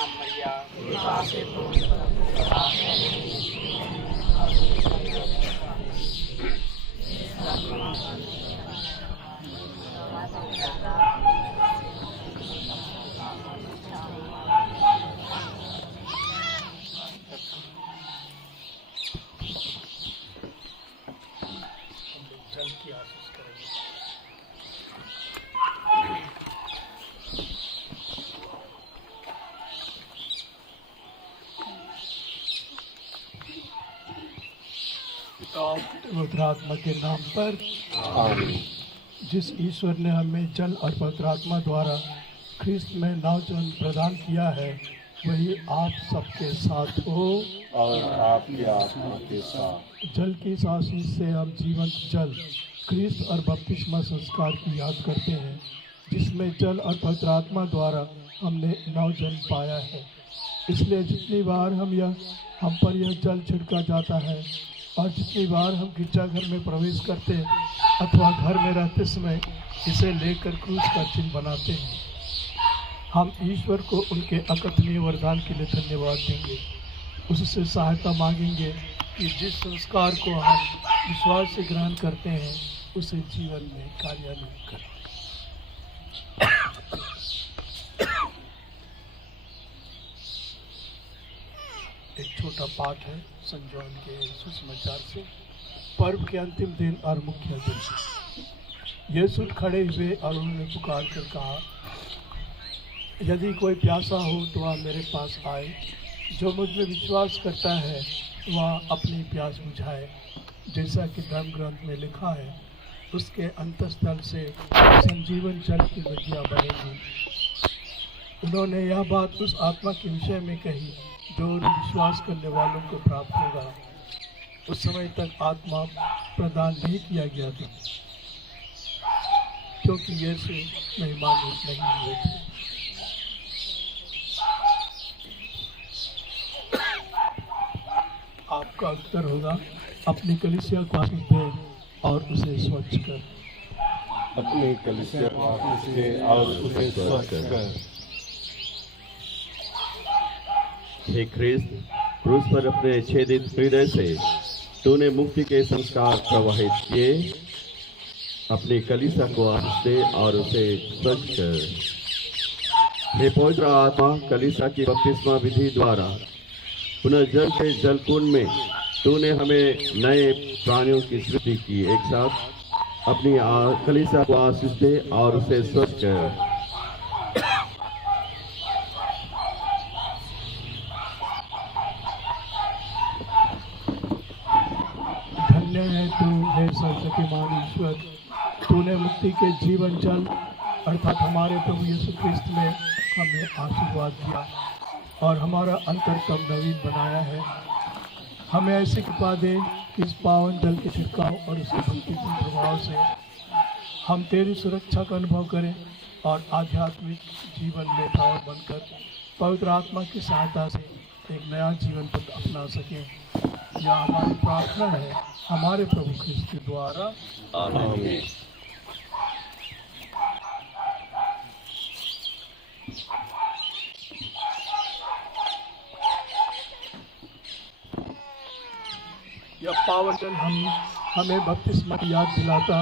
मरिया जल की आशीष करेंगे। पवित्र आत्मा के नाम पर जिस ईश्वर ने हमें जल और पवित्र आत्मा द्वारा ख्रिस्त में नवजन्म प्रदान किया है, वही आप सबके साथ हो और आपकी आत्मा के साथ। जल की इस आशीष से हम जीवंत जल ख्रिस्त और बपतिस्मा संस्कार की याद करते हैं, जिसमें जल और पवित्र आत्मा द्वारा हमने नवजन्म पाया है। इसलिए जितनी बार हम पर यह जल छिड़का जाता है और जितनी बार हम गिरजाघर में प्रवेश करते हैं अथवा घर में रहते समय इसे लेकर क्रूस का चिन्ह बनाते हैं, हम ईश्वर को उनके अकथनीय वरदान के लिए धन्यवाद देंगे। उससे सहायता मांगेंगे कि जिस संस्कार को हम विश्वास से ग्रहण करते हैं उसे जीवन में कार्यान्वित करें। एक छोटा पाठ है संत जॉन के सुसमाचार से। पर्व के अंतिम दिन और मुख्य दिन। यीशु खड़े हुए और उन्होंने पुकार कर कहा, यदि कोई प्यासा हो तो वह मेरे पास आए, जो मुझ में विश्वास करता है वह अपनी प्यास बुझाए। जैसा कि धर्म ग्रंथ में लिखा है, उसके अंतस्थल से संजीवन जल की नदियाँ बहेंगी। उन्होंने यह बात उस आत्मा के विषय में कही जो विश्वास करने वालों को प्राप्त होगा। उस समय तक आत्मा प्रदान नहीं किया गया था, क्योंकि यीशु मेहमान नहीं हुए थे। आपका उत्तर होगा, अपनी कलीसिया को आशीष दे और उसे स्वच्छ कर। अपनी कलीसिया को आशीष दे और उसे स्वच्छ कर। हे ख्रिस्त, क्रूस पर अपने छेदित हृदय से तूने मुक्ति के संस्कार प्रवाहित किए। अपनी कलीसिया को आशीष दे और उसे स्वच्छ कर। हे पवित्र आत्मा, कलीसिया की बपतिस्मा विधि द्वारा पुनर्जन्म के जलकुंड में तूने हमें नए प्राणियों की सृष्टि की। एक साथ अपनी कलीसिया को आशीष दे और उसे स्वच्छ कर। धन्य है तू हे सर्वशक्तिमान ईश्वर, तूने मुक्ति के जीवन जल अर्थात हमारे प्रभु यीशु ख्रिस्त में हमें आशीर्वाद दिया और हमारा अंतरतम नवीन बनाया है। हमें ऐसी कृपा दे कि इस पावन जल के छिड़काव और उसके भक्तिपूर्ण प्रभाव से हम तेरी सुरक्षा का अनुभव करें और आध्यात्मिक जीवन में पावन बनकर पवित्र आत्मा की सहायता से एक नया जीवन पथ अपना सकें। यह हमारी प्रार्थना है हमारे प्रभु ख्रिस्त के द्वारा, आमीन। यह पावन जल हमें बपतिस्मा की याद दिलाता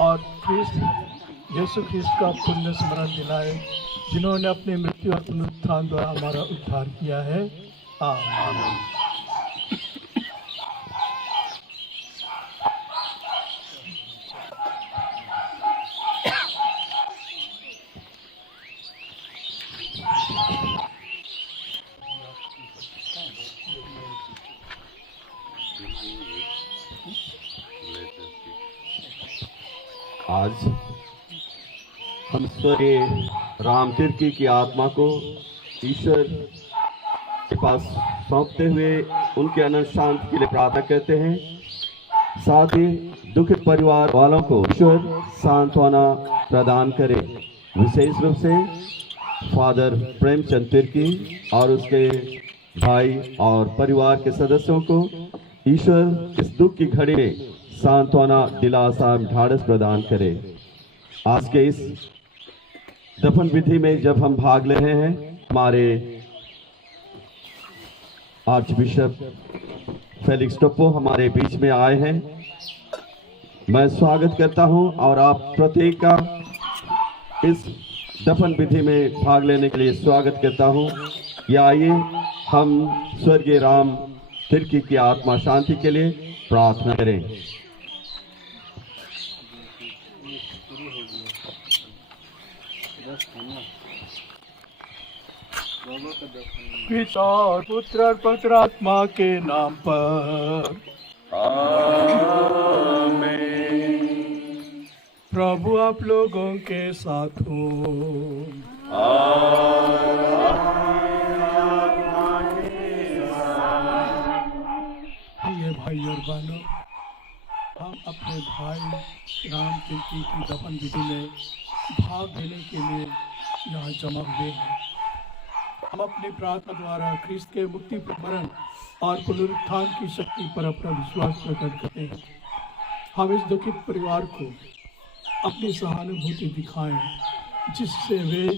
और यीशु ख्रिस्त का पुण्य स्मरण दिलाए, जिन्होंने अपने मृत्यु और पुनरुत्थान द्वारा हमारा उद्धार किया है। आमीन। आज हम स्वर्गीय राम तिर्की की आत्मा को ईश्वर के पास सौंपते हुए उनके अनंत शांति के लिए प्रार्थना करते हैं। साथ ही दुखित परिवार वालों को ईश्वर सांत्वना प्रदान करे। विशेष रूप से फादर प्रेमचंद तिर्की और उसके भाई और परिवार के सदस्यों को ईश्वर इस दुख की घड़ी में सांत्वना, दिलासा, ढाढ़स प्रदान करे। आज के इस दफन विधि में जब हम भाग ले रहे हैं, हमारे आर्च बिशप फेलिक्स टोप्पो हमारे बीच में आए हैं। मैं स्वागत करता हूं और आप प्रत्येक का इस दफन विधि में भाग लेने के लिए स्वागत करता हूं। या आइए हम स्वर्गीय राम तिर्की की आत्मा शांति के लिए प्रार्थना करें। पिता और पुत्र और पवित्र आत्मा के नाम पर प्रभु आप लोगों के साथ हो। ये भाई और बहनों, हम अपने भाई राम तिर्की की दफन विधि में भाग लेने के लिए यहाँ जमा हुए हैं। हम अपनी प्रार्थना द्वारा ख्रिस्त के मुक्ति मरण और पुनरुत्थान की शक्ति पर अपना विश्वास प्रकट करते हैं। हम इस दुखित परिवार को अपनी सहानुभूति दिखाएं, जिससे वे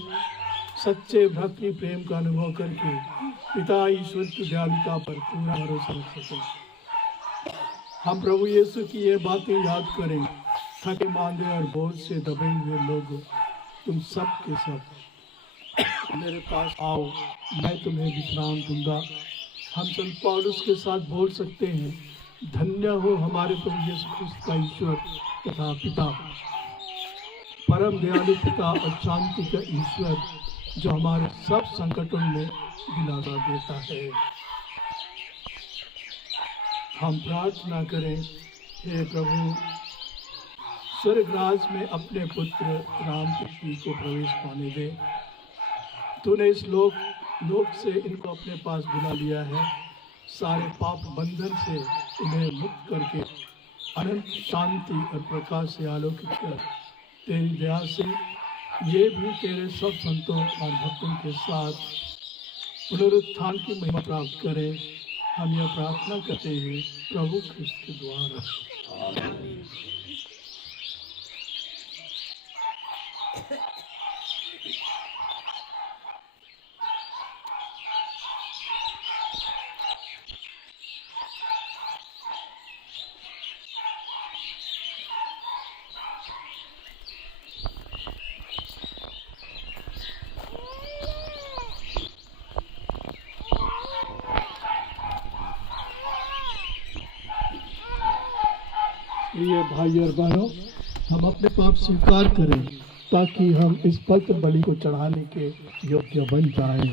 सच्चे भक्ति प्रेम का अनुभव करके पिता ईश्वर की दयालुता पर पूरा भरोसा रख सकें। हम प्रभु यीशु की ये बातें याद करें, थके मांदे और बोझ से दबे हुए लोग, तुम सब के सब मेरे पास आओ, मैं तुम्हें विश्राम दूंगा। हम संत पौलुस के साथ बोल सकते हैं, धन्य हो हमारे प्रभु यीशु ख्रिस्त का ईश्वर तथा पिता, परम दयालु पिता और शांति का ईश्वर, जो हमारे सब संकटों में दिलासा देता है। हम प्रार्थना करें, हे प्रभु, स्वर्गराज में अपने पुत्र राम तिर्की को प्रवेश पाने दे। तूने इस लोक से इनको अपने पास बुला लिया है। सारे पाप बंधन से इन्हें मुक्त करके अनंत शांति और प्रकाश से आलोकित कर तेरी दया से ये भी तेरे सब संतों और भक्तों के साथ पुनरुत्थान की महिमा प्राप्त करें। हम यह प्रार्थना करते हैं प्रभु ख्रिस्त के द्वारा। आमीन। ये भाई और बहनों, हम अपने पाप स्वीकार करें ताकि हम इस पवित्र बलि को चढ़ाने के योग्य बन जाएं।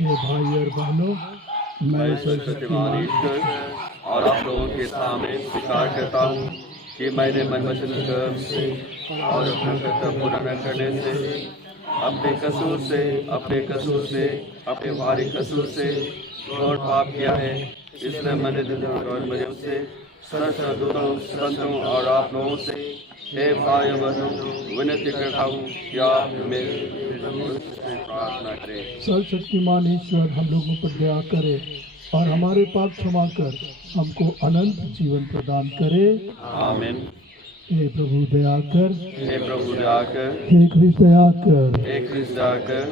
ये भाई और बहनों, मैं सर्वशक्तिमान ईश्वर और आप लोगों के सामने स्वीकार करता हूँ कि मैंने मन वचन कर्म से और अपना कर्तव्य पूरा न करने से, अपने कसूर से अपने भारी कसूर से घोर पाप किया है। इसलिए मैंने और मरियम से, दूतों, संतों और आप लोगों से, हे भाई बहनों, विनती करता हूँ कि आप मेरे प्रार्थना करें। सर्वशक्तिमान ईश्वर हम लोगों पर दया करे और हमारे पाप क्षमा कर हमको अनंत जीवन प्रदान करे। आमीन। हे प्रभु दया कर, हे प्रभु दया कर, हे ख्रिस्त दया कर, हे ख्रिस्त दया कर,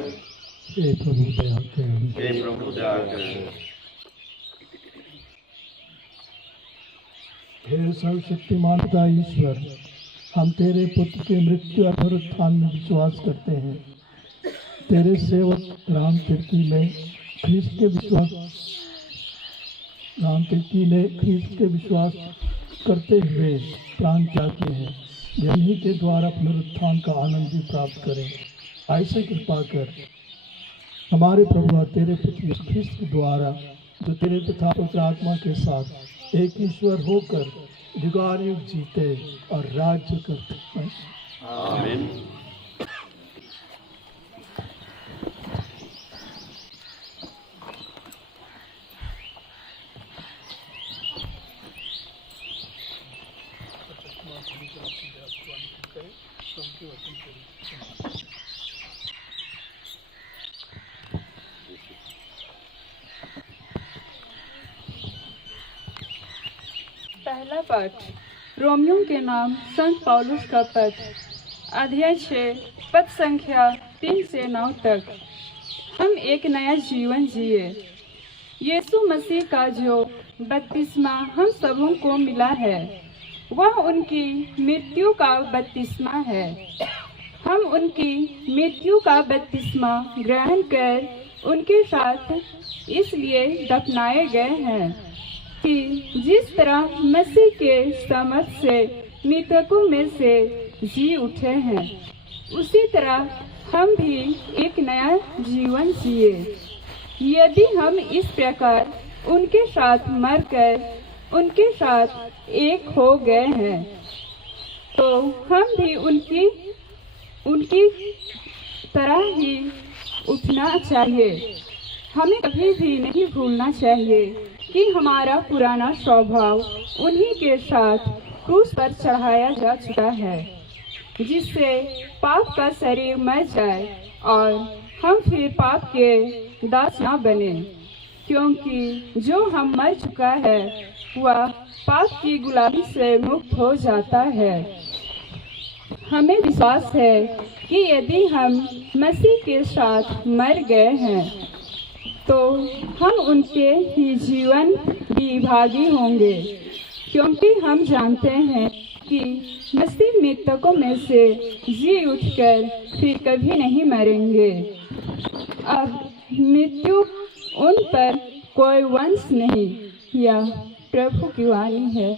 हे प्रभु दया कर, हे प्रभु दया कर। हे सर्वशक्तिमान पिता ईश्वर, हम तेरे पुत्र के मृत्यु और पुनरुत्थान में विश्वास करते हैं। तेरे सेवक राम तिर्की ने ख्रिस्त के विश्वास करते हुए प्राण त्याग किए हैं। यही के द्वारा पुनरुत्थान का आनंद भी प्राप्त करें। ऐसे कृपा कर हमारे प्रभु तेरे पुत्र यीशु ख्रिस्त के द्वारा, जो तेरे पिता पवित्र आत्मा के साथ एक ईश्वर होकर युगानुयुग जीते और राज्य करते हैं। आमीन। पहला पाठ रोमियो के नाम संत पौलुस का पत्र, अध्याय 6, पद संख्या 3 से 9 तक। हम एक नया जीवन जिए। यीशु मसीह का जो बपतिस्मा हम सबों को मिला है, वह उनकी मृत्यु का बपतिस्मा है। हम उनकी मृत्यु का बपतिस्मा ग्रहण कर उनके साथ इसलिए दफनाए गए हैं कि जिस तरह मसीह के सामर्थ से मृतकों में से जी उठे हैं, उसी तरह हम भी एक नया जीवन जिए। यदि हम इस प्रकार उनके साथ मरकर उनके साथ एक हो गए हैं, तो हम भी उनकी तरह ही उठना चाहिए। हमें कभी भी नहीं भूलना चाहिए कि हमारा पुराना स्वभाव उन्हीं के साथ क्रूस पर चढ़ाया जा चुका है, जिससे पाप का शरीर मर जाए और हम फिर पाप के दास न बने, क्योंकि जो हम मर चुका है वह पाप की गुलामी से मुक्त हो जाता है। हमें विश्वास है कि यदि हम मसीह के साथ मर गए हैं, तो हम उनके ही जीवन की भागी होंगे, क्योंकि हम जानते हैं कि मसीह मृतकों में से जी उठकर फिर कभी नहीं मरेंगे। अब मृत्यु उन पर कोई वंश नहीं, यह प्रभु की वाणी है।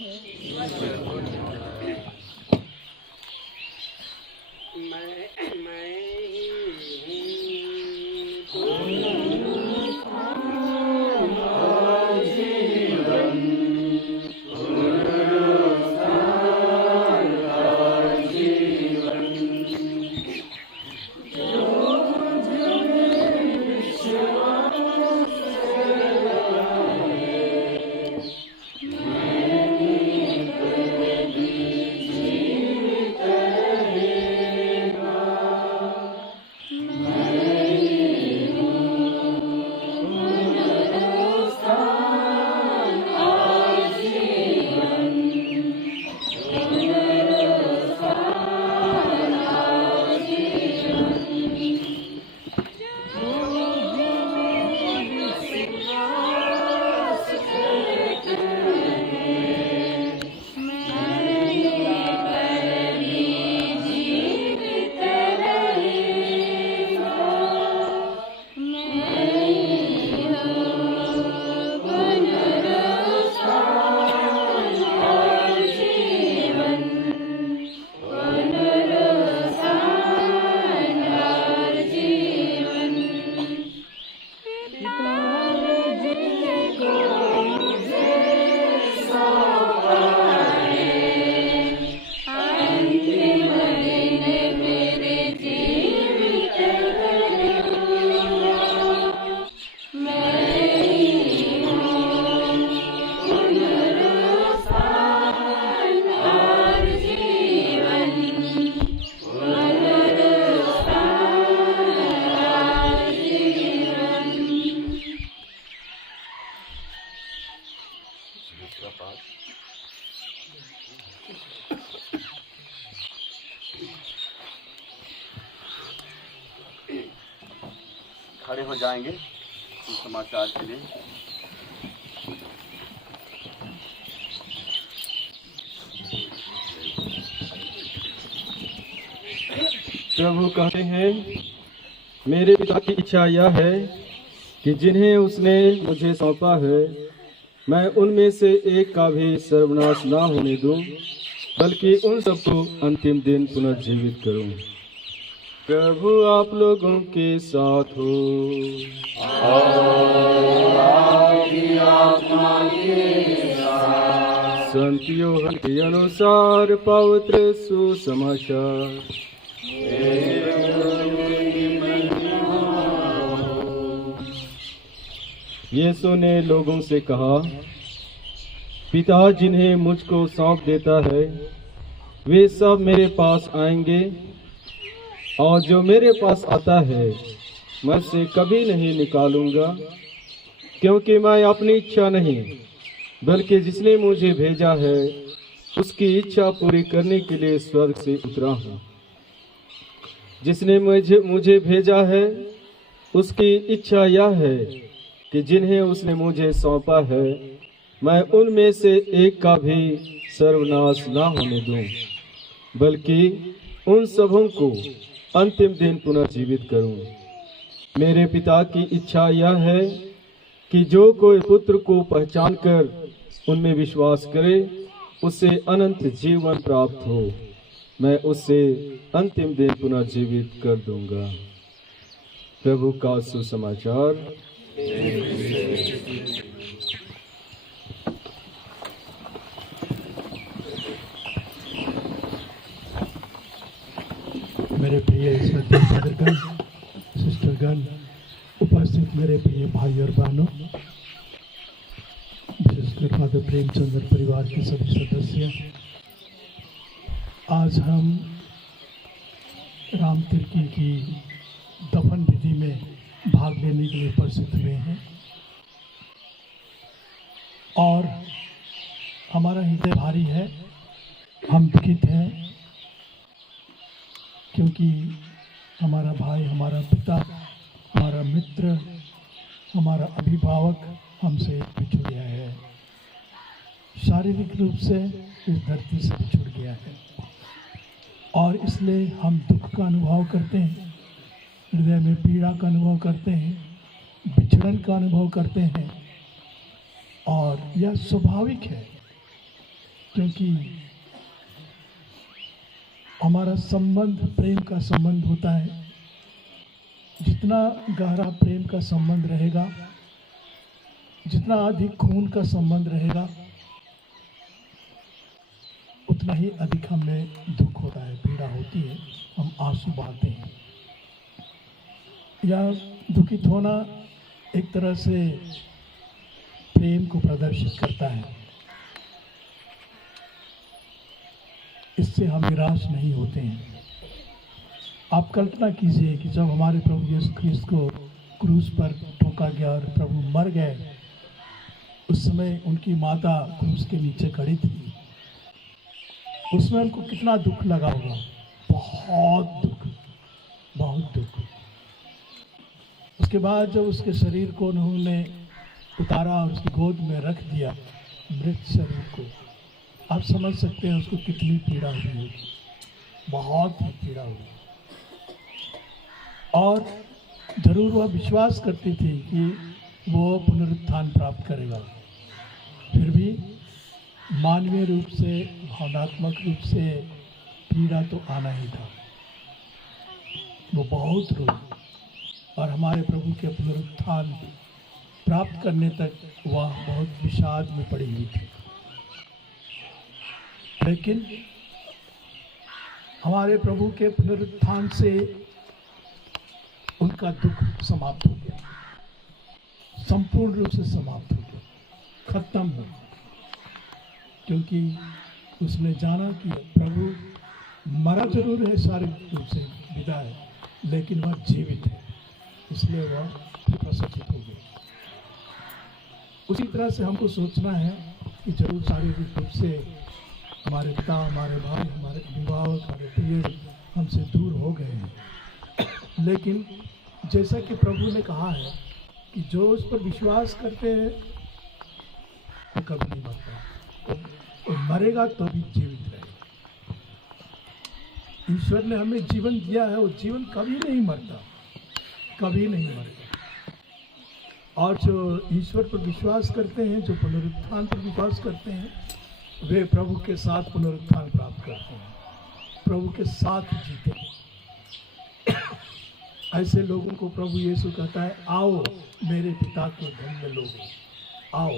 खड़े हो जाएंगे समाचार के लिए। प्रभु कहते हैं, मेरे पिता की इच्छा यह है कि जिन्हें उसने मुझे सौंपा है, मैं उनमें से एक का भी सर्वनाश ना होने दूं, बल्कि उन सबको अंतिम दिन पुनर्जीवित करूं। प्रभु आप लोगों के साथ हो। संत यूहन्ना के अनुसार पवित्र सुसमाचार। यीशु ने लोगों से कहा, पिता जिन्हें मुझको सौंप देता है, वे सब मेरे पास आएंगे, और जो मेरे पास आता है मैं उसे कभी नहीं निकालूंगा, क्योंकि मैं अपनी इच्छा नहीं बल्कि जिसने मुझे भेजा है उसकी इच्छा पूरी करने के लिए स्वर्ग से उतरा हूँ। जिसने मुझे भेजा है उसकी इच्छा यह है कि जिन्हें उसने मुझे सौंपा है मैं उनमें से एक का भी सर्वनाश ना होने दूं, बल्कि उन सबों को अंतिम दिन पुनर्जीवित करूं। मेरे पिता की इच्छा यह है कि जो कोई पुत्र को पहचान कर उनमें विश्वास करे उसे अनंत जीवन प्राप्त हो। मैं उसे अंतिम दिन पुनर्जीवित कर दूंगा। प्रभु का सुसमाचार। मेरे प्रिय ब्रदरगण, सिस्टरगण, उपस्थित मेरे प्रिय भाई और बहनों, विशेषकर फादर प्रेमचंद्र परिवार के सभी सदस्य, आज हम राम तिर्की की दफन विधि में भाग लेने के लिए उपस्थित हुए हैं और हमारा हृदय भारी है। हम दुखित हैं क्योंकि हमारा भाई, हमारा पिता, हमारा मित्र, हमारा अभिभावक हमसे बिछुड़ गया है। शारीरिक रूप से इस धरती से बिछुड़ गया है और इसलिए हम दुख का अनुभव करते हैं, हृदय में पीड़ा का अनुभव करते हैं, बिछड़न का अनुभव करते हैं। और यह स्वाभाविक है क्योंकि हमारा संबंध प्रेम का संबंध होता है। जितना गहरा प्रेम का संबंध रहेगा, जितना अधिक खून का संबंध रहेगा, उतना ही अधिक हमें दुख होता है, पीड़ा होती है, हम आंसू बहाते हैं। यह दुखित होना एक तरह से प्रेम को प्रदर्शित करता है। इससे हम निराश नहीं होते हैं। आप कल्पना कीजिए कि जब हमारे प्रभु यीशु ख्रीस्त को क्रूस पर ठोका गया और प्रभु मर गए, उस समय उनकी माता क्रूस के नीचे खड़ी थी। उसमें उनको कितना दुख लगा होगा, बहुत दुख, बहुत दुख। उसके बाद जब उसके शरीर को उन्होंने उतारा और उसकी गोद में रख दिया, मृत शरीर को, आप समझ सकते हैं उसको कितनी पीड़ा हुई होगी, बहुत ही पीड़ा हुई। और जरूर वह विश्वास करती थी कि वो पुनरुत्थान प्राप्त करेगा, फिर भी मानवीय रूप से, भावनात्मक रूप से पीड़ा तो आना ही था। वो बहुत रोई और हमारे प्रभु के पुनरुत्थान प्राप्त करने तक वह बहुत विषाद में पड़ी हुई थी। लेकिन हमारे प्रभु के पुनरुत्थान से उनका दुख समाप्त हो गया, संपूर्ण रूप से समाप्त हो गया, खत्म हो गया। क्योंकि उसने जाना कि प्रभु मरा जरूर है, शारीरिक रूप से विदा है, लेकिन वह जीवित है, इसलिए वह प्रसन्नित हो गया। उसी तरह से हमको सोचना है कि जरूर शारीरिक रूप से हमारे पिता, हमारे भाई, हमारे अभिभावक, हमारे प्रिय हमसे दूर हो गए हैं, लेकिन जैसा कि प्रभु ने कहा है कि जो उस पर विश्वास करते हैं वो कभी नहीं मरता, और मरेगा तो भी जीवित रहेगा। ईश्वर ने हमें जीवन दिया है, वो जीवन कभी नहीं मरता, कभी नहीं मरता। और जो ईश्वर पर विश्वास करते हैं, जो पुनरुत्थान पर विश्वास करते हैं, वे प्रभु के साथ पुनरुत्थान प्राप्त करते हैं, प्रभु के साथ जीते हैं। ऐसे लोगों को प्रभु यीशु कहता है, आओ मेरे पिता के धन्य लोगों, आओ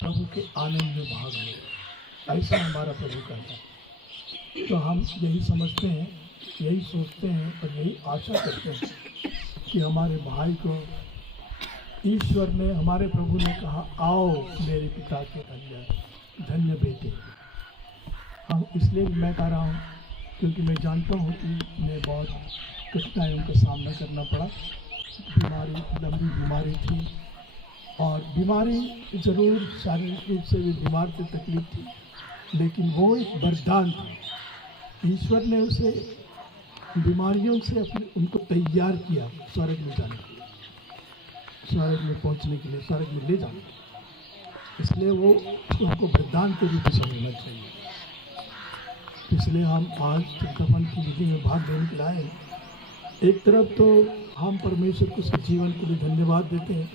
प्रभु के आनंद में भाग लो। ऐसा हमारा प्रभु कहता है। तो हम यही समझते हैं, यही सोचते हैं और यही आशा करते हैं कि हमारे भाई को ईश्वर ने, हमारे प्रभु ने कहा, आओ मेरे पिता के धन्य बेटे। हम इसलिए मैं कह रहा हूँ क्योंकि मैं जानता हूँ कि मैं बहुत कठिनाइयों का सामना करना पड़ा। बीमारी, लंबी बीमारी थी और बीमारी जरूर शारीरिक रूप से भी बीमार थे, तकलीफ थी, लेकिन वो एक वरदान था। ईश्वर ने उसे बीमारियों से उनको तैयार किया स्वर्ग में जाने के लिए, स्वर्ग में पहुंचने के लिए, स्वर्ग में ले जाने के लिए। इसलिए वो हमको वरदान के रूप में समझना चाहिए। इसलिए हम आज दफन की विधि में भाग लेने के लिए आए हैं। एक तरफ तो हम परमेश्वर को उसके जीवन के लिए धन्यवाद देते हैं,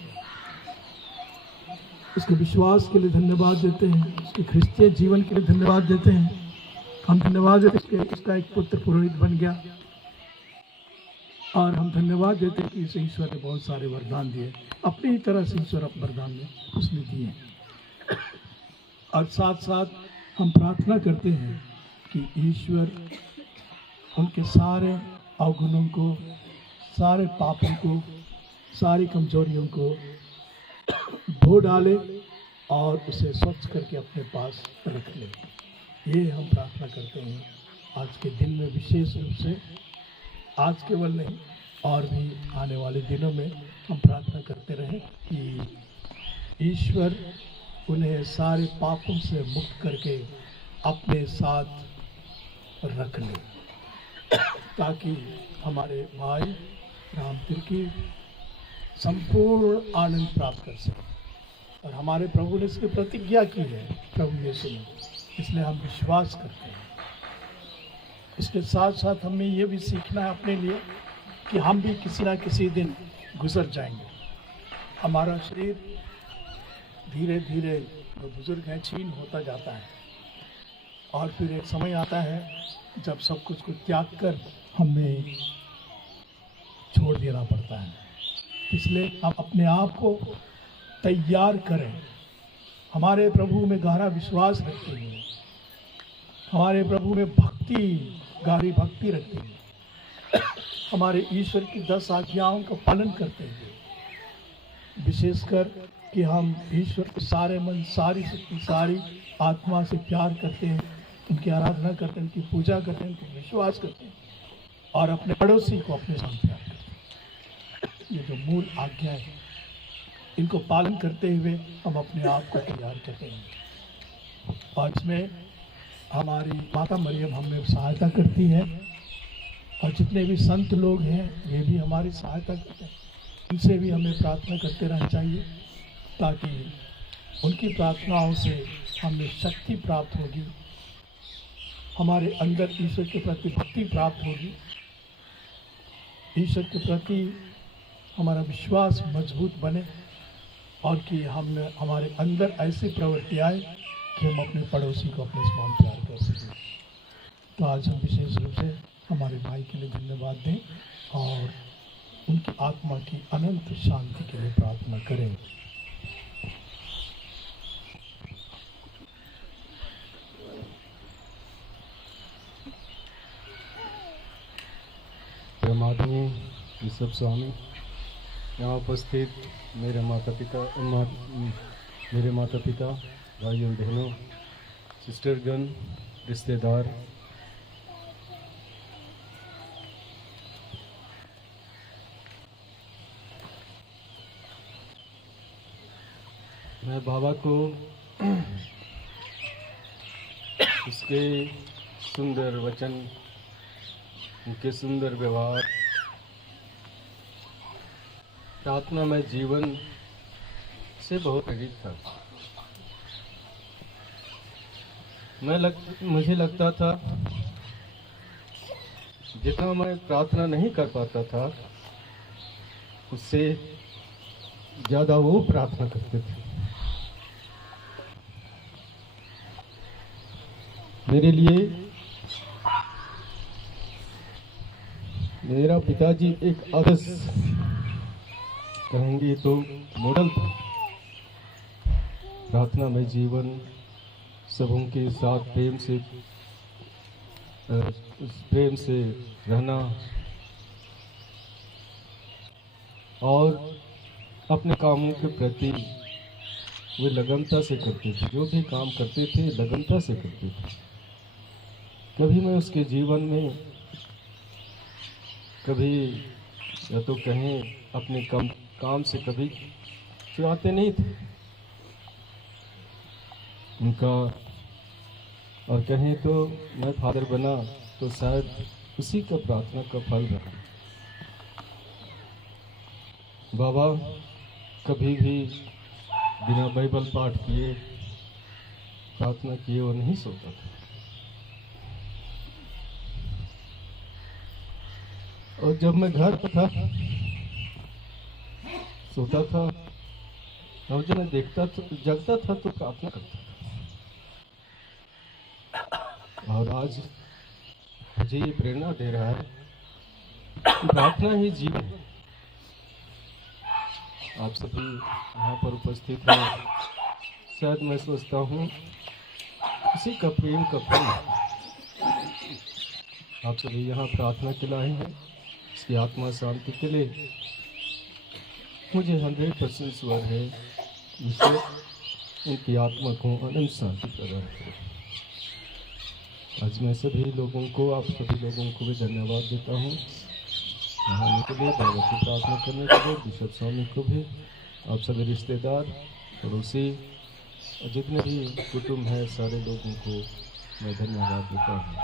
उसके विश्वास के लिए धन्यवाद देते हैं, उसके ख्रिस्तीय जीवन के लिए धन्यवाद देते हैं। हम धन्यवाद देते हैं कि उसका एक पुत्र पुरोहित बन गया, और हम धन्यवाद देते हैं कि इसे ईश्वर ने बहुत सारे वरदान दिए। अपनी ही तरह से ईश्वर अपने वरदान में उसने दिए। और साथ साथ हम प्रार्थना करते हैं कि ईश्वर उनके सारे अवगुणों को, सारे पापों को, सारी कमजोरियों को धो डाले और उसे स्वच्छ करके अपने पास रख ले। ये हम प्रार्थना करते हैं आज के दिन में, विशेष रूप से आज केवल नहीं और भी आने वाले दिनों में हम प्रार्थना करते रहें कि ईश्वर उन्हें सारे पापों से मुक्त करके अपने साथ रख ले, ताकि हमारे भाई राम तिर्की संपूर्ण आनंद प्राप्त कर सके। और हमारे प्रभु ने इसकी प्रतिज्ञा की है, प्रभु यीशु ने, इसलिए हम विश्वास करते हैं। इसके साथ साथ हमें ये भी सीखना है अपने लिए कि हम भी किसी ना किसी दिन गुजर जाएंगे। हमारा शरीर धीरे धीरे, जो बुजुर्ग हैं, छीन होता जाता है, और फिर एक समय आता है जब सब कुछ को त्याग कर हमें छोड़ देना पड़ता है। इसलिए हम अपने आप को तैयार करें, हमारे प्रभु में गहरा विश्वास रखते हुए, हमारे प्रभु में गहरी भक्ति रखते हुए, हमारे ईश्वर की 10 आज्ञाओं का पालन करते हुए, विशेषकर कि हम ईश्वर को सारे मन, सारी शक्ति, सारी आत्मा से प्यार करते हैं, उनकी आराधना करते हैं, उनकी पूजा करते हैं, उनकी विश्वास करते हैं, और अपने पड़ोसी को अपने साथ प्यार करते हैं। ये जो मूल आज्ञा है, इनको पालन करते हुए हम अपने आप को तैयार करते हैं। और इसमें हमारी माता मरियम हमें सहायता करती है, और जितने भी संत लोग हैं वे भी हमारी सहायता करते हैं। उनसे भी हमें प्रार्थना करते रहना चाहिए, ताकि उनकी प्रार्थनाओं से हमें शक्ति प्राप्त होगी, हमारे अंदर ईश्वर के प्रति भक्ति प्राप्त होगी, ईश्वर के प्रति हमारा विश्वास मजबूत बने, और कि हमारे अंदर ऐसी प्रवृत्ति आए कि हम अपने पड़ोसी को अपने समान प्यार कर सकें। तो आज हम विशेष रूप से हमारे भाई के लिए धन्यवाद दें और उनकी आत्मा की अनंत शांति के लिए प्रार्थना करें। परमात्मा ऋषभ स्वामी, यहाँ उपस्थित मेरे माता पिता, भाइयों बहनों, सिस्टरगण, रिश्तेदार, मैं बाबा को उसके सुंदर वचन, उनके सुंदर व्यवहार, प्रार्थना में जीवन से बहुत प्रेरित था। मुझे लगता था जितना मैं प्रार्थना नहीं कर पाता था, उससे ज़्यादा वो प्रार्थना करते थे। मेरे लिए मेरा पिताजी एक आदर्श, कहेंगे तो मॉडल था। प्रार्थना में जीवन, सबों के साथ प्रेम से रहना, और अपने कामों के प्रति वे लगनता से करते थे। जो भी काम करते थे लगनता से करते थे। कभी मैं उसके जीवन में, कभी या तो कहें अपने काम से कभी जो आते नहीं थे उनका, और कहें तो मैं फादर बना तो शायद उसी का प्रार्थना का फल रहा। बाबा कभी भी बिना बाइबल पाठ किए, प्रार्थना किए वो नहीं सोता था। और जब मैं घर पर था, सोता था और जब मैं देखता था, जगता था तो प्रार्थना करता था। और आज मुझे ये प्रेरणा दे रहा है कि प्रार्थना ही जीवन है। आप सभी यहाँ पर उपस्थित हैं, शायद मैं सोचता हूँ उसी का प्रेम का फल आप सभी यहाँ प्रार्थना के लाए हैं, इसकी आत्मा शांति के लिए। मुझे 100% स्वर है ईश्वर उनकी आत्मा को अनंत शांति प्रदान करे। आज मैं सभी लोगों को, आप सभी लोगों को भी धन्यवाद देता हूँ आने के लिए, बाबा की प्रार्थना करने के लिए, बिशप स्वामी को भी, आप सभी रिश्तेदार, पड़ोसी और जितने भी कुटुंब हैं, सारे लोगों को मैं धन्यवाद देता हूँ।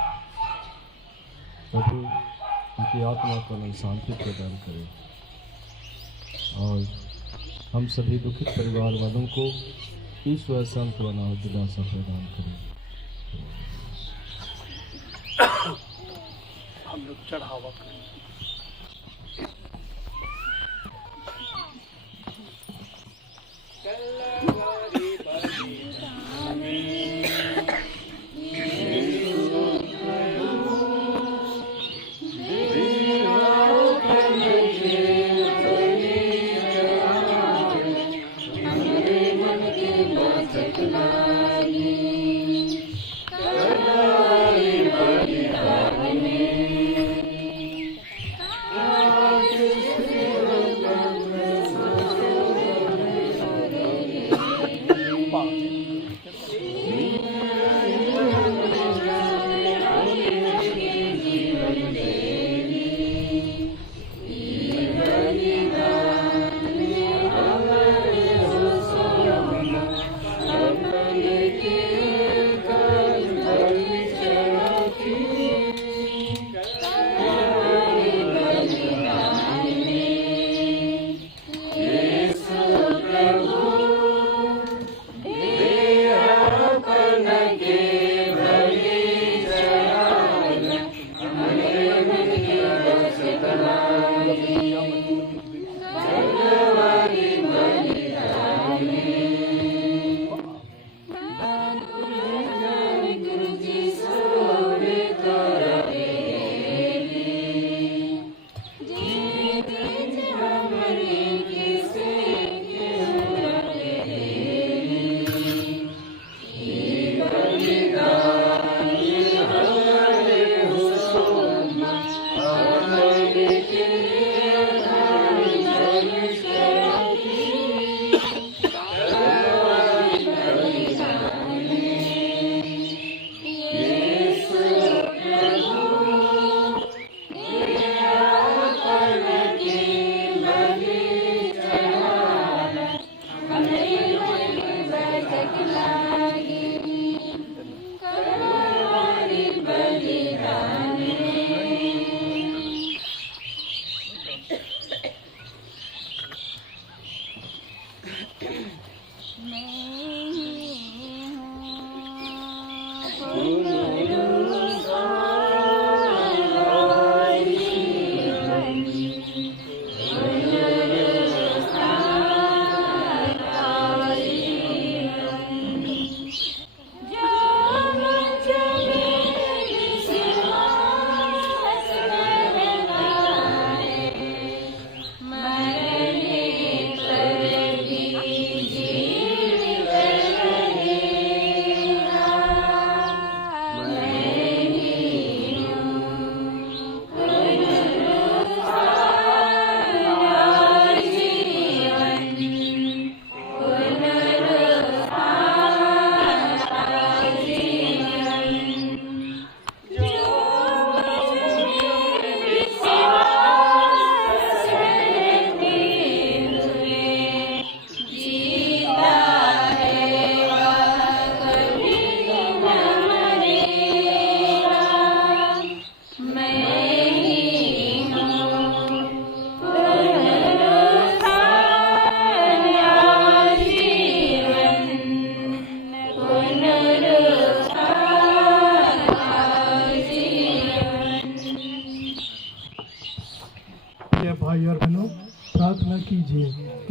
प्रभु उनकी आत्मा को अनंत शांति प्रदान करे और हम सभी दुखित परिवार वालों को ईश्वर सांत्वना और दिलासा प्रदान करे। हम लोग चढ़ावा करें।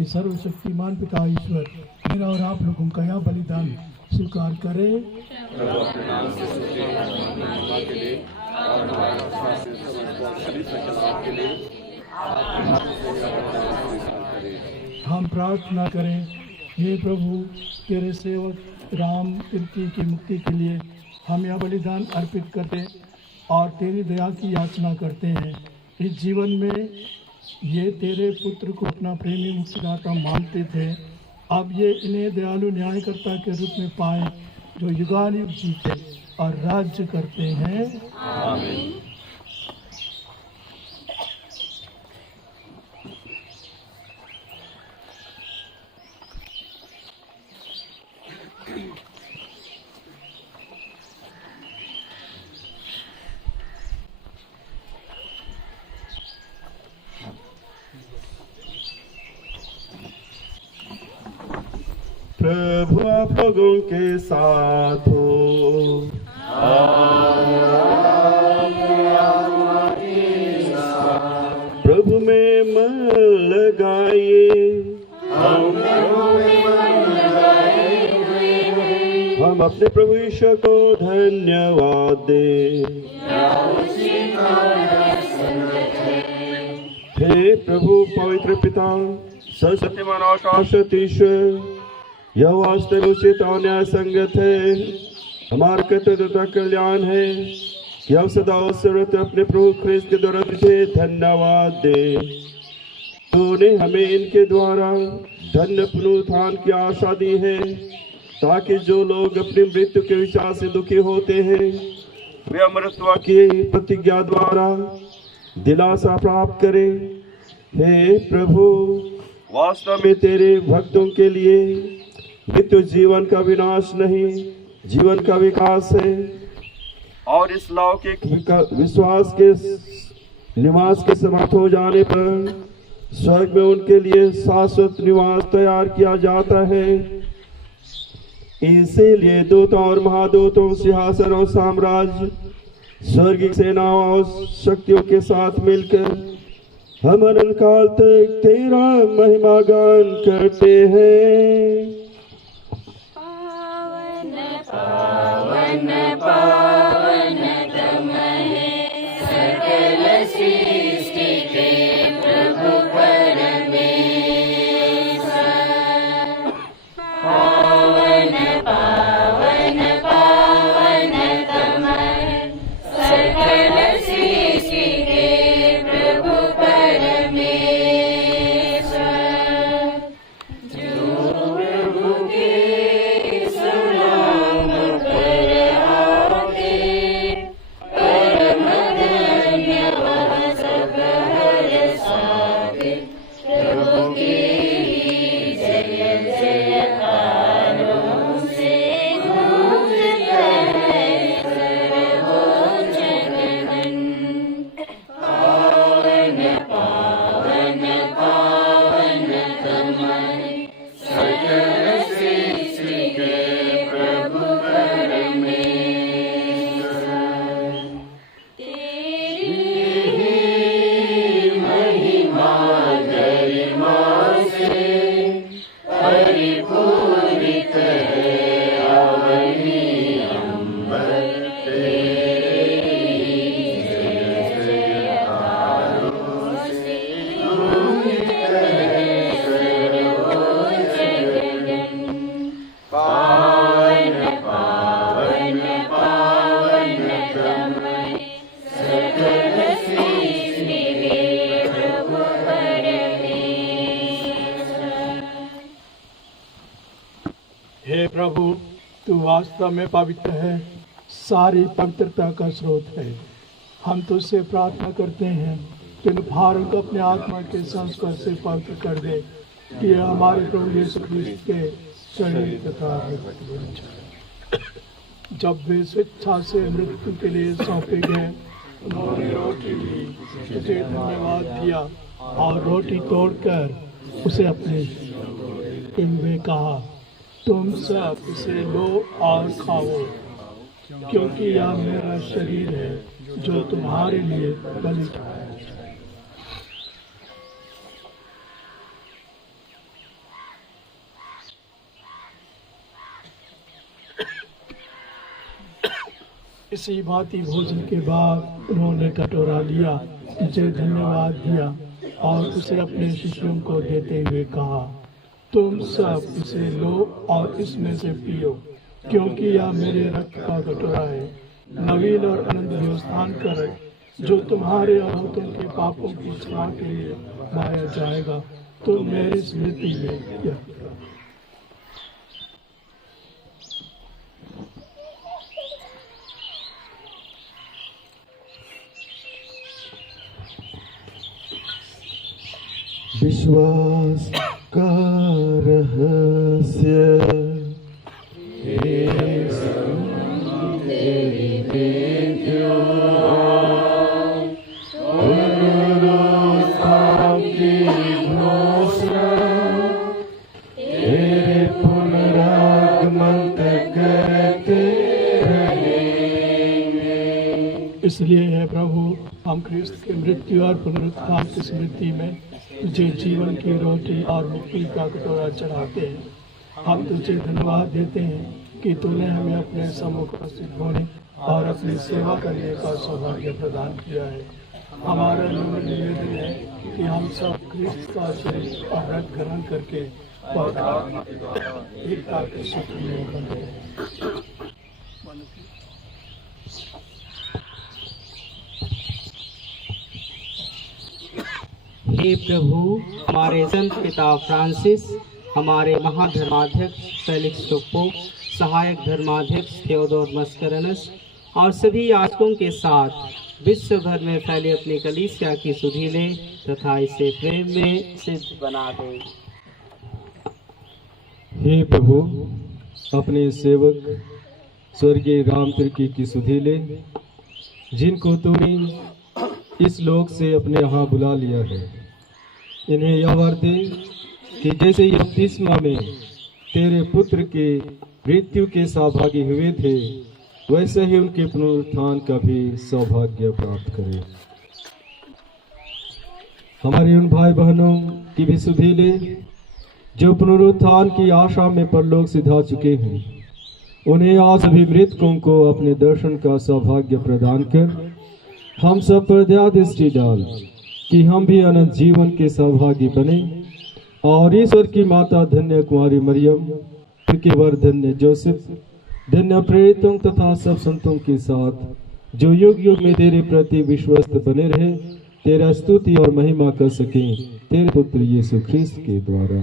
सर्वशक्तिमान पिता ईश्वर मेरा और आप लोगों का यह बलिदान स्वीकार करे। हम प्रार्थना करें, हे प्रभु, तेरे सेवक राम तीर्थ की मुक्ति के लिए हम यह बलिदान अर्पित करते और तेरी दया की याचना करते हैं। इस जीवन में ये तेरे पुत्र को अपना प्रेमी मुक्तिदाता मानते थे, अब ये इन्हें दयालु न्यायकर्ता के रूप में पाए जो युगानुयुग जीते और राज्य करते हैं। आमीन। प्रभु आप लोगों के साथ हो। प्रभु में मन लगाइए। हम अपने प्रभु ईश्वर को धन्यवाद दें। हे प्रभु पवित्र पिता सत्यवान आकाश ईश्वर, यह वास्तव उचित और न्याय संगत है, हमारा कर्तव्य तथा कल्याण है कि हम सदा सर्वत्र अपने प्रभु ख्रिस्त के द्वारा तुझे धन्यवाद दे। तूने हमें इनके द्वारा धन्य पुनरुत्थान की आशा दी है, ताकि जो लोग अपनी मृत्यु के विचार से दुखी होते हैं वे अमरत्व की प्रतिज्ञा द्वारा दिलासा प्राप्त करें। हे प्रभु, वास्तव में तेरे भक्तों के लिए नित्य जीवन का विनाश नहीं, जीवन का विकास है, और इस लौकिक विश्वास के निवास के समाप्त हो जाने पर स्वर्ग में उनके लिए शाश्वत निवास तैयार किया जाता है। इसीलिए दूतों और महादूतों, सिंहासन और साम्राज्य, स्वर्गीय सेनाओं और शक्तियों के साथ मिलकर हम अनंत काल तक तेरा महिमा गान करते हैं। पावन पावन तम है सकल सृष्टि के प्रभु परमेश्वर। पावन पावन पावन तम है सकल सृष्टि के प्रभु परमेश्वर। जो प्रभु के प्रभु, तू वास्तव में पवित्र है, सारी पवित्रता का स्रोत है। हम तुझसे प्रार्थना करते हैं कि इन भारों को अपने आत्मा के संस्पर्श से पवित्र कर दे, कि यह हमारे प्रभु यीशु मसीह के शरीर तथा रक्त बन जाए। जब वे स्वेच्छा से मृत्यु के लिए सौंपे गए, उन्होंने रोटी ली, तुझे धन्यवाद दिया और रोटी तोड़कर उसे अपने इनमें कहा, तुम सब इसे लो और खाओ, क्योंकि यह मेरा शरीर है जो तुम्हारे लिए बलि चढ़ाया जाए। इसी भांति भोजन के बाद उन्होंने कटोरा लिया, तुझे धन्यवाद दिया और उसे अपने शिष्यों को देते हुए कहा, तुम सब इसे लो और इसमें से पियो, क्योंकि यह मेरे रक्त का कटोरा है, नवीन और अनंत व्यवस्थान कर जो तुम्हारे और बहुतों के पापों की क्षमा के लिए बहाया जाएगा। तुम मेरी स्मृति में यह करो। विश्वास का रहस्य इसलिए है प्रभु, हम ख्रिस्त के मृत्यु और पुनरुत्थान की स्मृति में तुझे जीवन की रोटी और मुक्ति का कटोरा चढ़ाते हैं। हम तुझे धन्यवाद देते हैं कि तूने हमें अपने सम्मुख उपस्थित होने और अपनी सेवा करने का सौभाग्य प्रदान किया है। हमारा निवेदन है कि हम सब ख्रिस्त का शरीर और रक्त ग्रहण करके एकता के सूत्र में बंधे रहें। हे प्रभु, हमारे संत पिता फ्रांसिस, हमारे महाधर्माध्यक्ष फेलिक्स टोप्पो, सहायक धर्माध्यक्ष थियोडोर मस्करनस और सभी याजकों के साथ विश्व भर में फैले अपनी कलीसिया की सुधि ले तथा इसे प्रेम में सिद्ध बना दे। हे प्रभु, अपने सेवक स्वर्गीय राम तिर्की की सुधि ले, जिनको तूने इस लोक से अपने यहाँ बुला लिया है। इन्हें यह वर दे कि जैसे ये बपतिस्मा में तेरे पुत्र के मृत्यु के सौभागी हुए थे, वैसे ही उनके पुनरुत्थान का भी सौभाग्य प्राप्त करें। हमारे उन भाई बहनों की भी सुधि ले जो पुनरुत्थान की आशा में परलोक सिधा चुके हैं। उन्हें आज सभी मृतकों को अपने दर्शन का सौभाग्य प्रदान कर हम सब पर दया दृष्टि डाल कि हम भी अनंत जीवन के सौभागी बने और ईश्वर की माता धन्य कुमारी मरियम, उनके वर धन्य जोसेफ, धन्य प्रेरितों तथा सब संतों के साथ जो युग युग में तेरे प्रति विश्वस्त बने रहे, तेरा स्तुति और महिमा कर सकें तेरे पुत्र यीशु ख्रिस्त के द्वारा।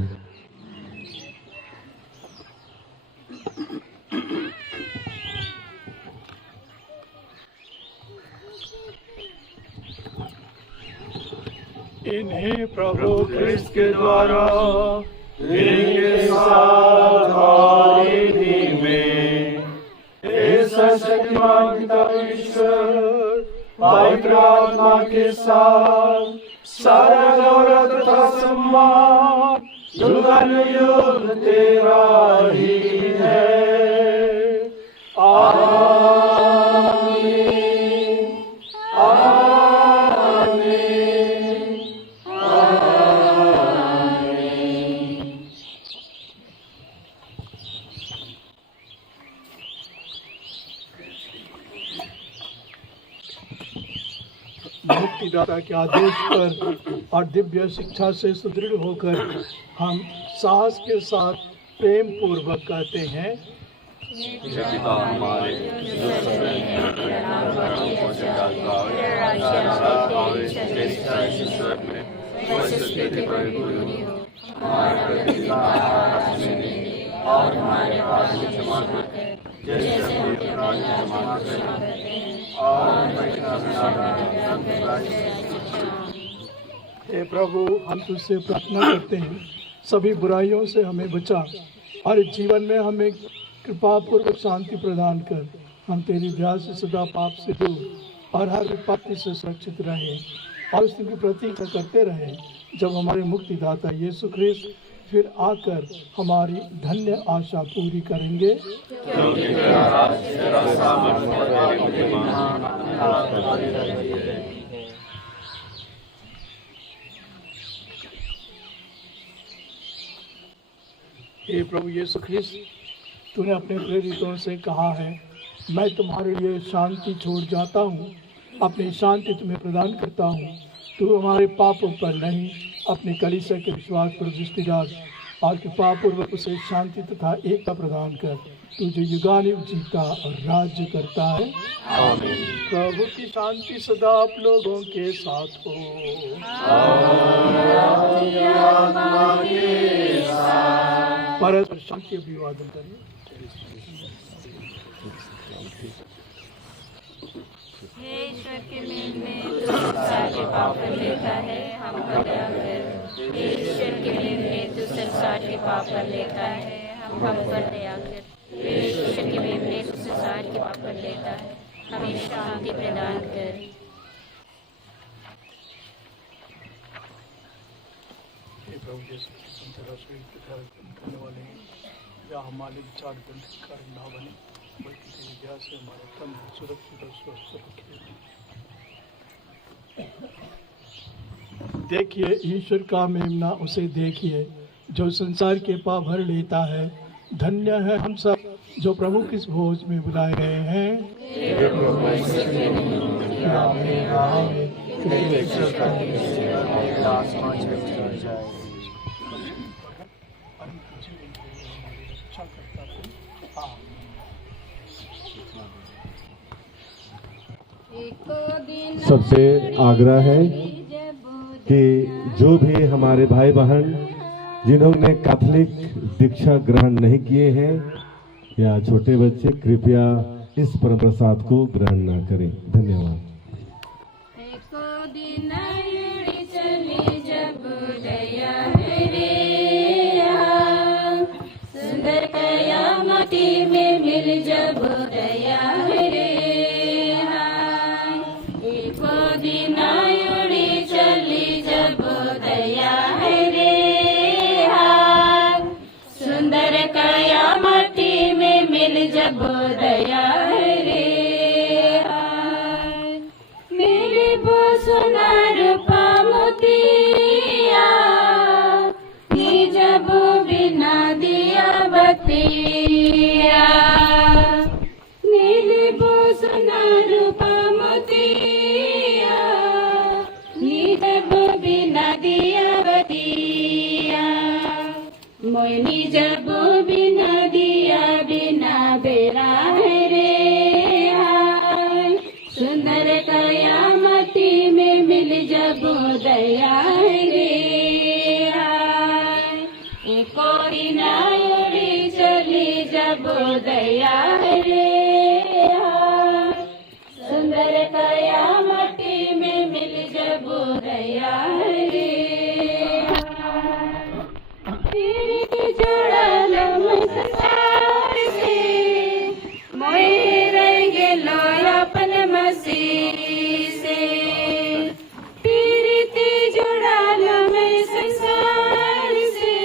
इन्हें प्रभु ख्रिस्त के द्वारा इनके साथ और इन्हीं में शक्तिमान पिता ईश्वर पवित्र आत्मा के साथ सारा गौरव तथा सम्मान युगानुयुग तेरा ही है। आमीन। मुक्तिदाता के आदेश पर और दिव्य शिक्षा से सुदृढ़ होकर हम साहस के साथ प्रेम पूर्वक कहते हैं, पिता हमारे जो समय है, तेरा नाम पूजा पावे, तेरा राज्य आवे, तेरी इच्छा ईश्वर में वैसे पृथ्वी पर पूरी हो। हमारा प्रतिदिन का आहार हमें दे और हमारे पाप क्षमा कर, जैसे हम अपराध क्षमा करते हैं और हे प्रभु, हम तुझसे प्रार्थना करते हैं, सभी बुराइयों से हमें बचा और जीवन में हमें कृपा पूर्वक शांति प्रदान कर। हम तेरी दया से सदा पाप से दूर और हर विपत्ति से सुरक्षित रहें और उसकी प्रतीक्षा करते रहें जब हमारे मुक्तिदाता यीशु ख्रिस्त फिर आकर हमारी धन्य आशा पूरी करेंगे। हे प्रभु यीशु ख्रिस्त, तूने अपने प्रेरितों से कहा है मैं तुम्हारे लिए शांति छोड़ जाता हूँ, अपनी शांति तुम्हें प्रदान करता हूँ। तू हमारे पापों पर नहीं, अपने कलीसिया के विश्वास पर दृष्टि डाल और कृपा पूर्वक उसे शांति तथा एकता प्रदान कर। तू जो युगानुयुग जीता और राज्य करता है। प्रभु की शांति सदा आप लोगों के साथ हो। परस्पर शांति अभिवादन करें। हे ईश्वर के मेल में तू संसार के पाप कर लेता है, हम पर दया कर। हे ईश्वर के मेल में तू संसार के पाप कर लेता है, हम पर दया कर। हे ईश्वर के मेल में तू संसार के पाप कर लेता है, हमें शांति प्रदान कर। हे प्रभु यीशु अंतर्राष्ट्रीय तथा करने वाले हैं, या हमारे विचार दंड कारण ना बने, बल्कि तेरी दया से हमारे तन सुरक्षित और स्वस्थ रखे। देखिए ईश्वर का मेमना, उसे देखिए जो संसार के पाप भर लेता है। धन्य है हम सब जो प्रभु की भोज में बुलाए गए हैं। सबसे आग्रह है कि जो भी हमारे भाई बहन जिन्होंने कैथोलिक दीक्षा ग्रहण नहीं किए हैं या छोटे बच्चे, कृपया इस परम प्रसाद को ग्रहण न करें। धन्यवाद। सुंदर कयामती में मिल जब दया रे, एको दिन उड़ी चली जब दया रे। सुंदर कयामती में मिल जब दया रे, मेरे वो सोना रूपा मोतिया नी जब बिना दिया बतिया। नीले वो सोना रूपा मोतिया नी जब बिना दिया बतिया। मोइनी जब बिना दिया बिना बेरा रे, सुंदर कयामती में मिल जब दया रे। एको दिन उड़ी चली जब दया रे, सुंदर कयामती में मिल जब दया रे। जोड़ा लम संसार से मोए रह गेलो अपन मसीह से। पीरिति जोड़ा लम संसार से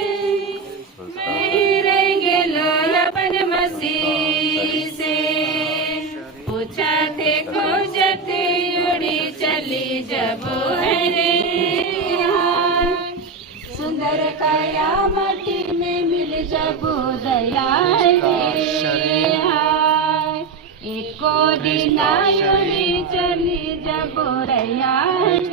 मोए रह गेलो अपन मसीह से। पूछाते खोजते उड़ी चली जब रे, सुंदर कयामती में मिल जब दया रे। एको दिन उड़ी चली जब दया रे,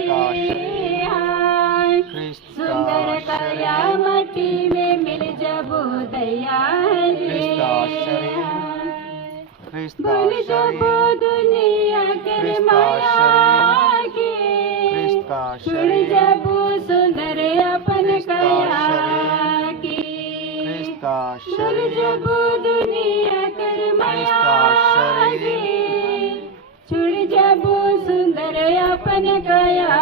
सुंदर कयामती में मिल जब दया रे। बोल जब दुनिया के माया के, सुन जब सुंदर अपन कया की। सुन जब दुनिया के माया के, छुड़ जब सुंदर अपन कया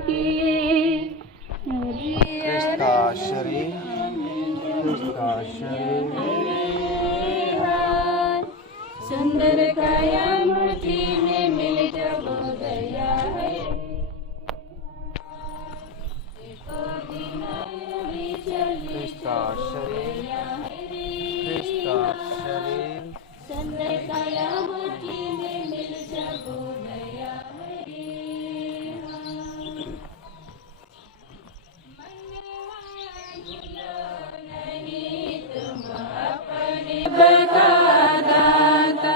की। सुंदर कयामती में मिल जब दया है। एको दिन उड़ी चली जब दया है, सुंदर कयामती में मिल जब दया है। नहीं तुम अपने बता दाता,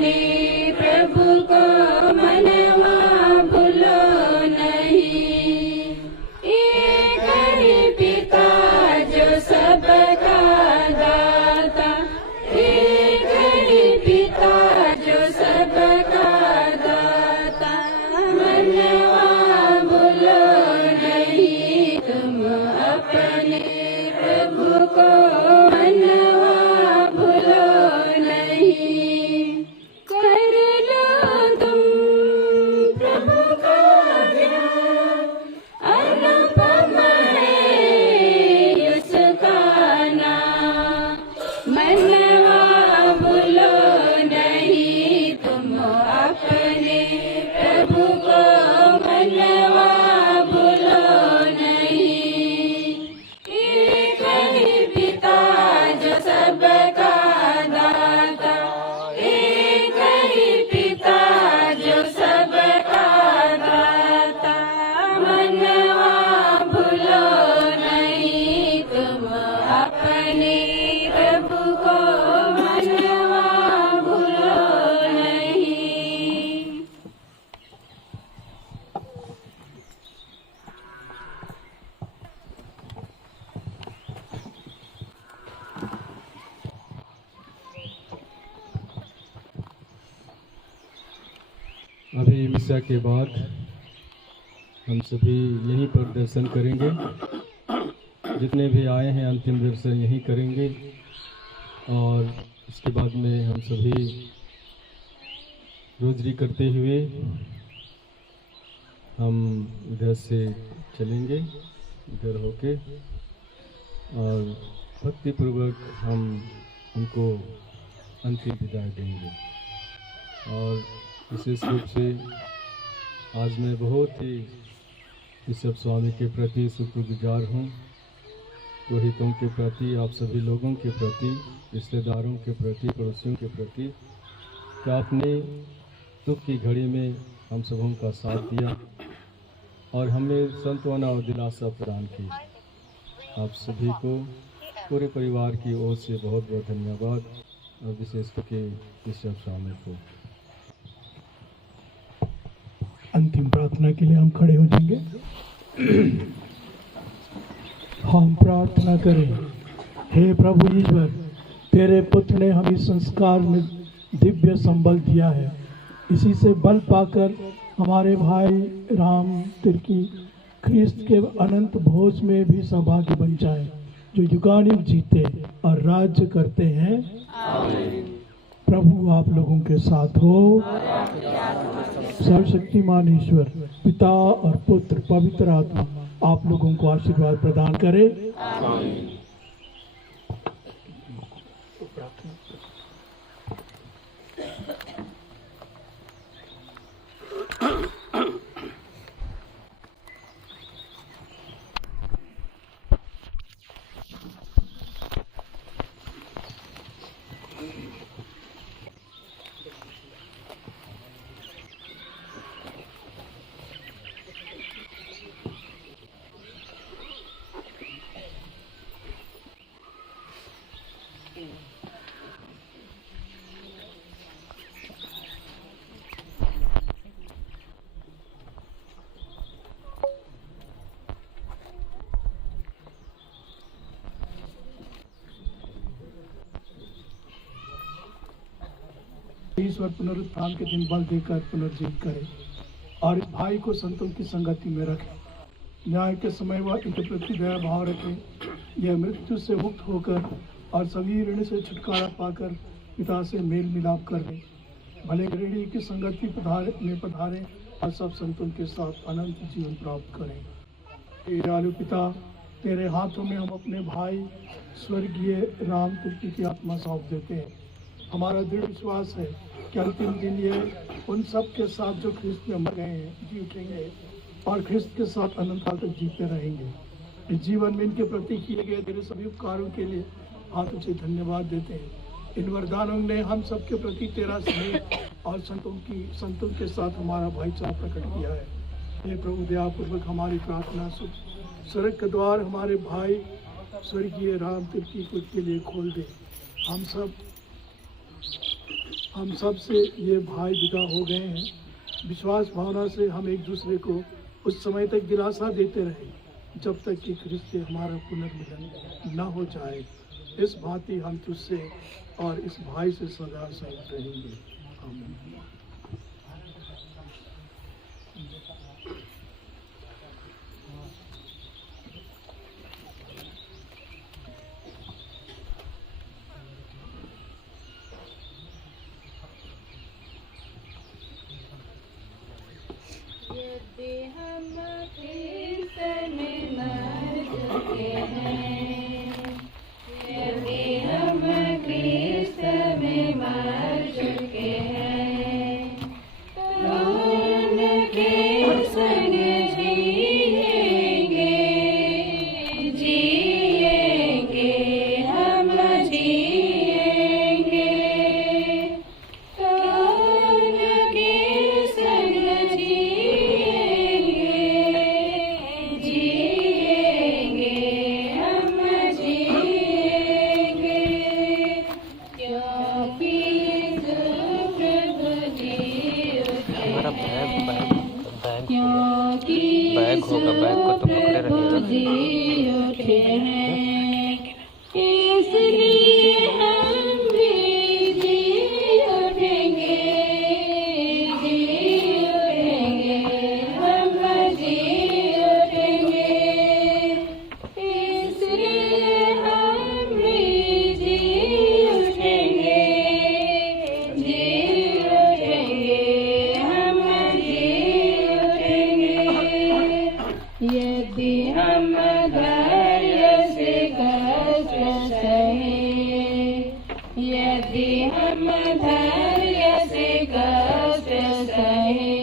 अपने प्रभु को मनवा भूलो नहीं। एक ही पिता जो सबका दाता, एक ही पिता जो सबका दाता, मनवा भूलो नहीं तुम अपने प्रभु को मनवा भूलो नहीं। कर लो तुम प्रभु का ध्यान, अनुपम है उसका नाम, मनवा भूलो नहीं तुम अपने प्रभु को मनवा भूलो नहीं। एक ही पिता जो सबका दाता, एक ही पिता जो सबका दाता, मनवा भूलो नहीं तुम अपने प्रभु को मनवा भूलो नहीं। अभी मिसा के बाद हम सभी यहीं पर दर्शन करेंगे। जितने भी आए हैं अंतिम दर्शन यहीं करेंगे और उसके बाद में हम सभी रोजरी करते हुए हम इधर से चलेंगे, इधर होके, और भक्तिपूर्वक हम उनको अंतिम विदाई देंगे। और विशेष रूप से आज मैं बहुत ही बिशप स्वामी के प्रति शुक्रगुजार हूँ, पुरोहितों के प्रति, आप सभी लोगों के प्रति, रिश्तेदारों के प्रति, पड़ोसियों के प्रति, कि आपने दुख की घड़ी में हम सबों का साथ दिया और हमें सांत्वना और दिलासा प्रदान की। आप सभी को पूरे परिवार की ओर से बहुत बहुत धन्यवाद, और विशेष करके बिशप स्वामी को। अंतिम प्रार्थना के लिए हम खड़े हो जाएंगे। हम प्रार्थना करें। हे प्रभु ईश्वर, तेरे पुत्र ने हमें संस्कार में दिव्य संबल दिया है। इसी से बल पाकर हमारे भाई राम तिर्की ख्रिस्त के अनंत भोज में भी सहभागी बन जाए, जो युगानुयुग जीते और राज्य करते हैं। प्रभु आप लोगों के साथ हो। सर्वशक्तिमान ईश्वर पिता और पुत्र पवित्र आत्मा आप लोगों को आशीर्वाद प्रदान करे। ईश्वर पुनरुत्थान के दिन बल देकर पुनर्जीवित करे और इस भाई को संतों की संगति में रखे। न्याय के समय वह इनके प्रति दया भाव रखे। यह मृत्यु से मुक्त होकर और सभी ऋण से छुटकारा पाकर पिता से मेल मिलाप कर ले। भले ऋणी की संगति में पधारे और सब संतों के साथ अनंत जीवन प्राप्त करें। हे दयालु पिता, तेरे हाथों में हम अपने भाई स्वर्गीय राम तिर्की की आत्मा सौंप देते हैं। हमारा दृढ़ विश्वास है कि अंतिम दिन ये उन सब के साथ जो ख्रिस्त में मर गए हैं जी उठेंगे और ख्रिस्त के साथ अनंत काल तक जीते रहेंगे। इस जीवन में इनके प्रति किए गए तेरे सभी उपकारों के लिए हाथ तुझे धन्यवाद देते हैं। इन वरदानों ने हम सब के प्रति तेरा स्नेह और संतों के साथ हमारा भाईचारा प्रकट किया है। हे प्रभु, दयापूर्वक हमारी प्रार्थना सुन। स्वर्ग के द्वार हमारे भाई स्वर्गीय राम तिर्की के लिए खोल दे। हम सब हम सब से ये भाई विदा हो गए हैं। विश्वास भावना से हम एक दूसरे को उस समय तक दिलासा देते रहे जब तक कि ख्रिस्त से हमारा पुनर्मिलन न हो जाए। इस भांति हम तुझसे और इस भाई से सदा संग रहेंगे। आमीन। यदि हम ख्रिस्त में मर चुके हैं, यदि हम ख्रिस्त में मर चुके हैं, तो उनके संग जिएंगे, जिएंगे हम जिएंगे, तो उनके संग जिएंगे, जिएंगे हम जिएंगे, क्योंकि यीशु प्रभु जी उठे हैं, क्योंकि यीशु प्रभु जी उठे हैं, इसलिए हम भी जी उठेंगे, जी उठेंगे, हम जी उठेंगे, इसलिए हम भी जी उठेंगे, जी उठेंगे, हम जी उठेंगे। यदि हम धैर्य से कष्ट सहें, यदि हम धैर्य से कष्ट सहें,